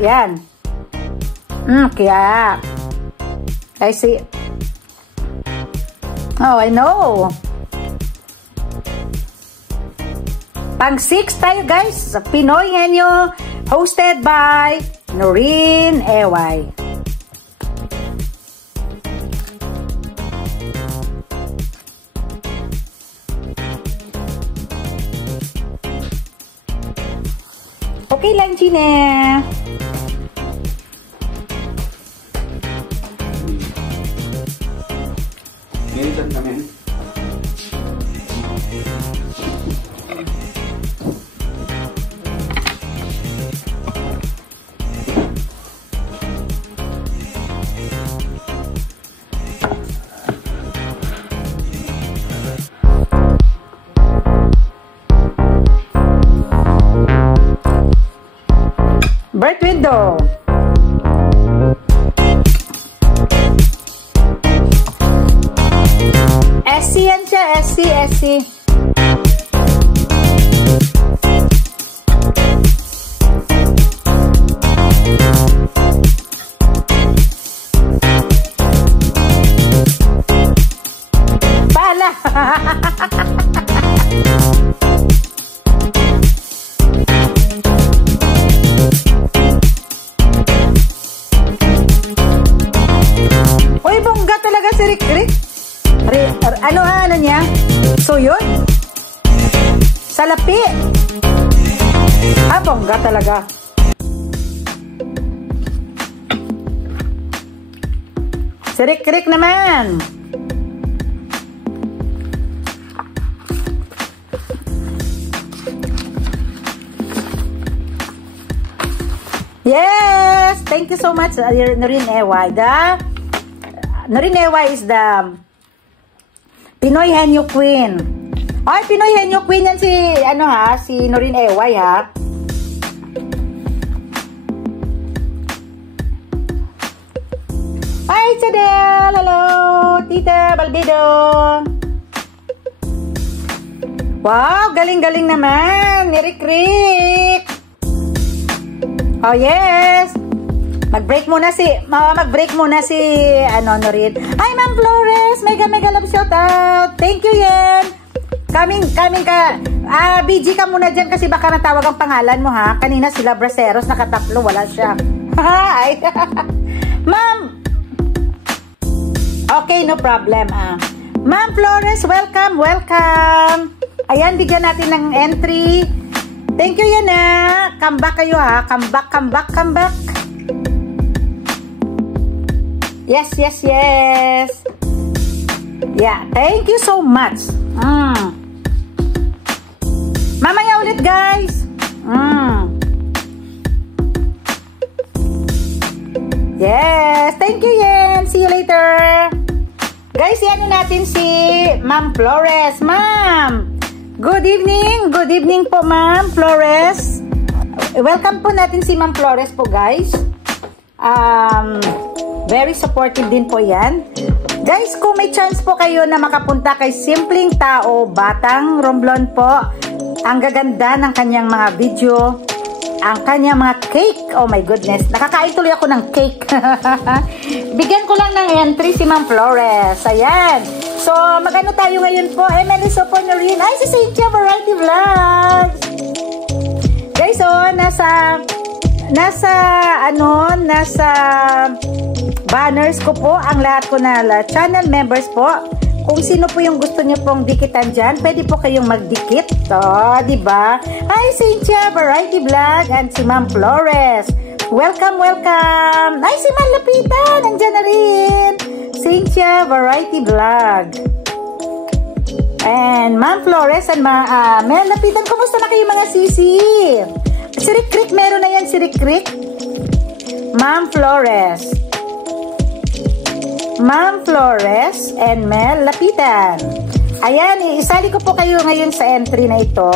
Yan. Kaya. I see. Oh, I know. Pang 6 tayo guys. Sa Pinoy Henyo. Hosted by Noreen Eway. Okay lang, Gine. Minsan kami. Birth window. SC yan siya. SC. Pala. Si Rick. Ano niya? So yun? Salapi. Bongga talaga. Si Rick naman. Yes! Thank you so much, Noreen Eway. Noreen Eway is the Pinoy Henyo Queen. Ay, Pinoy Henyo Queen yan si Noreen Eway ha. Hi, Chadel! Hello! Tita Balbido! Wow! Galing-galing naman! Ni Rick! Oh, yes! Mag-break muna si Noreen. Hi, Ma'am Flores! Mega love shout out! Thank you, Yen! Coming ka. BG ka muna dyan kasi baka natawag ang pangalan mo, ha? Kanina sila Braceros, nakatatlo, wala siya. Hi! Ma'am! Okay, no problem, Ma'am Flores, welcome! Ayan, bigyan natin ng entry. Thank you, Yen, Come back kayo, ha? Come back. Yes. Yeah, thank you so much. Mamaya ulit, guys. Yes, thank you, Yen. See you later. Guys, yan natin si Ma'am Flores. Ma'am, good evening. Good evening po, Ma'am Flores. Welcome po natin si Ma'am Flores po, guys. Very supportive din po yan. Guys, kung may chance po kayo na makapunta kay Simpleng Tao, Batang Romblon po, ang gaganda ng kanyang mga video, ang kanyang mga cake. Oh my goodness, nakakain tuloy ako ng cake. Bigyan ko lang ng entry si Ma'am Flores. Ayan. So, magano tayo ngayon po? Emeliso po Noreen. Ay, si Cynthia Variety Vlogs. Guys, nasa banners ko po ang lahat ko na channel members po. Kung sino po yung gusto niyo pong dikitan dyan, pwede po kayong magdikit. Diba? Hi, Cynthia Variety Vlog and si Ma'am Flores. Welcome. Ay, si Ma'am Lapitan, nandiyan na rin. Cynthia Variety Vlog. And Ma'am Flores and Ma'am Lapitan, kumusta na kayo mga sisi? Si Rick, meron na yan si Rick. Ma'am Flores and Mel Lapitan. Ayan, isali ko po kayo ngayon sa entry na ito.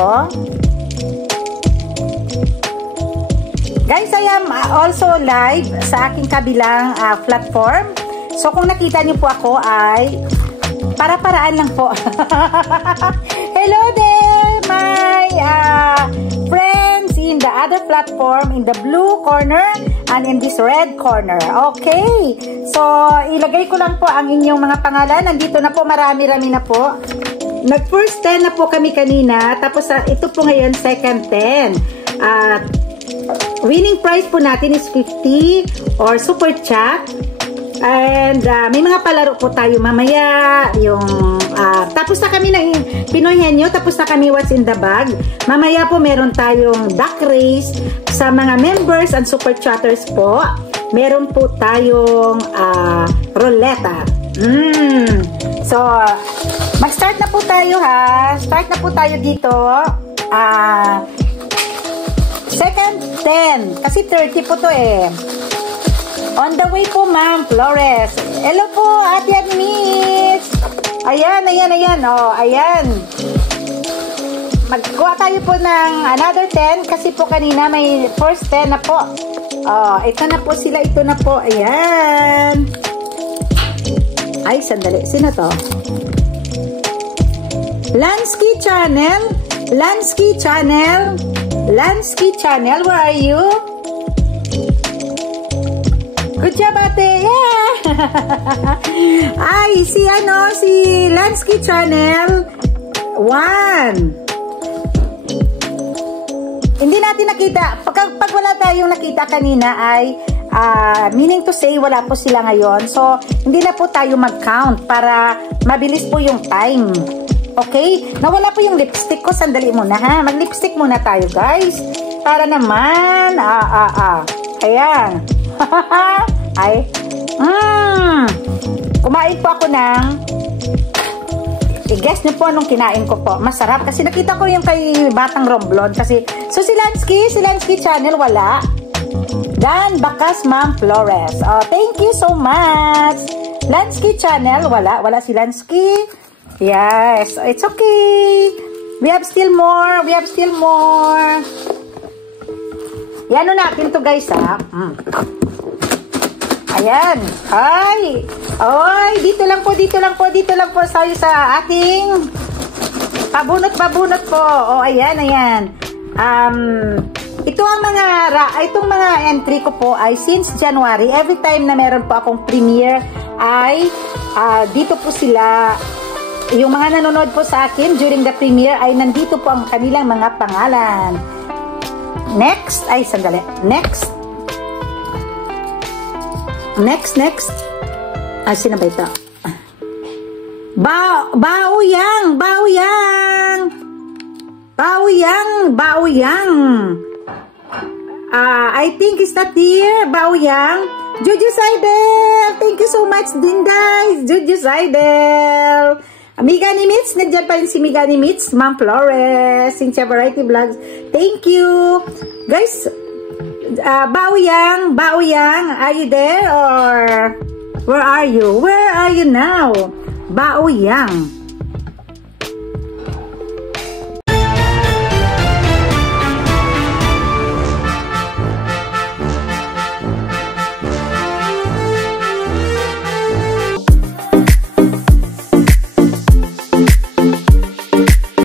Guys, I am also live sa aking kabilang platform. So, kung nakita niyo po ako ay para-paraan lang po. Hello there, my friends in the other other platform in the blue corner and in this red corner. Okay. So, ilagay ko lang po ang inyong mga pangalan. Nandito na po, marami-rami na po. Nag-first 10 na po kami kanina. Tapos, ito po ngayon, second 10. Winning prize po natin is 50 or super chat. And may mga palaro po tayo mamaya. Tapos na kami ng Pinoy Henyo. Tapos na kami what's in the bag. Mamaya po meron tayong duck race. Sa mga members and super chatters po, meron po tayong ruleta. So, mag-start na po tayo ha. Start na po tayo dito. Second 10. Kasi 30 po to eh. On the way po, Ma'am Flores. Hello po, Ate Miss. Ayan. Oh, ayan. Magkuha tayo po ng another 10 kasi po kanina may first 10 na po. Oh, ito na po sila. Ito na po. Ayan. Ay, sandali. Sino to? Lansky Channel. Lansky Channel. Lansky Channel. Where are you? Good job, ate. Yeah! Ay, si Lansky Channel 1. Hindi natin nakita. Pag wala tayong nakita kanina ay meaning to say wala po sila ngayon. So, hindi na po tayo mag-count para mabilis po yung time. Okay? Nawala po yung lipstick ko. Sandali muna ha. Mag-lipstick muna tayo, guys. Para naman. Ayan. Ay. Kumain po ako ng i-guess niyo po anong kinain ko po. Masarap. Kasi nakita ko yung kay Batang Romblon. Kasi, so si Lansky Channel wala. Dan Bakas Ma'am Flores. Oh, thank you so much. Lansky Channel wala. Wala si Lansky. Yes. It's okay. We have still more. Yan natin to guys ha. Ayan. Ay, dito lang po tayo sa ating pabunot po. Oh, ayan. Itong mga entry ko po ay since January, every time na meron po akong premiere ay dito po sila. Yung mga nanonood po sa akin during the premiere ay nandito po ang kanilang mga pangalan. Next. Sino ba ito? Baoyang. I think is that here, Baoyang. Juju Seidel. Thank you so much din, guys. Juju Seidel. Amiga ni Mitz. Nandiyan pa rin si Amiga ni Mitz. Ma'am Flores. Cynthia Variety Vlogs. Thank you. Guys, Baoyang, are you there or where are you? Where are you now? Baoyang.